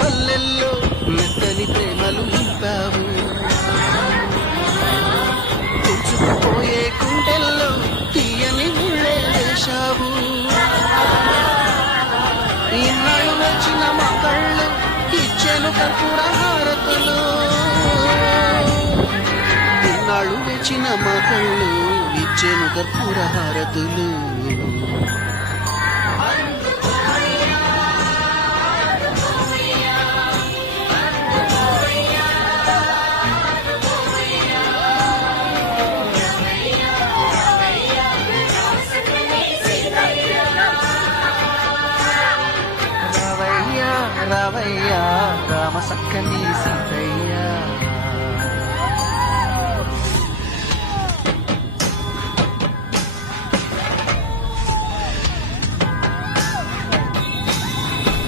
పల్లెల్లో మెత్తని ప్రేమలు నింపావు, తెచ్చుకుపోయే కుండెల్లో తీయని ఊళ్ళే వేశావు. ఇన్నాళ్ళు వచ్చిన మా కళ్ళు ఇచ్చెను కర్పూర హారతులు, ఇన్నాళ్ళు వచ్చిన మా కళ్ళు ఇచ్చెను కర్పూర హారతులు. రావయ్యా రామ సక్కని సీతయ్య,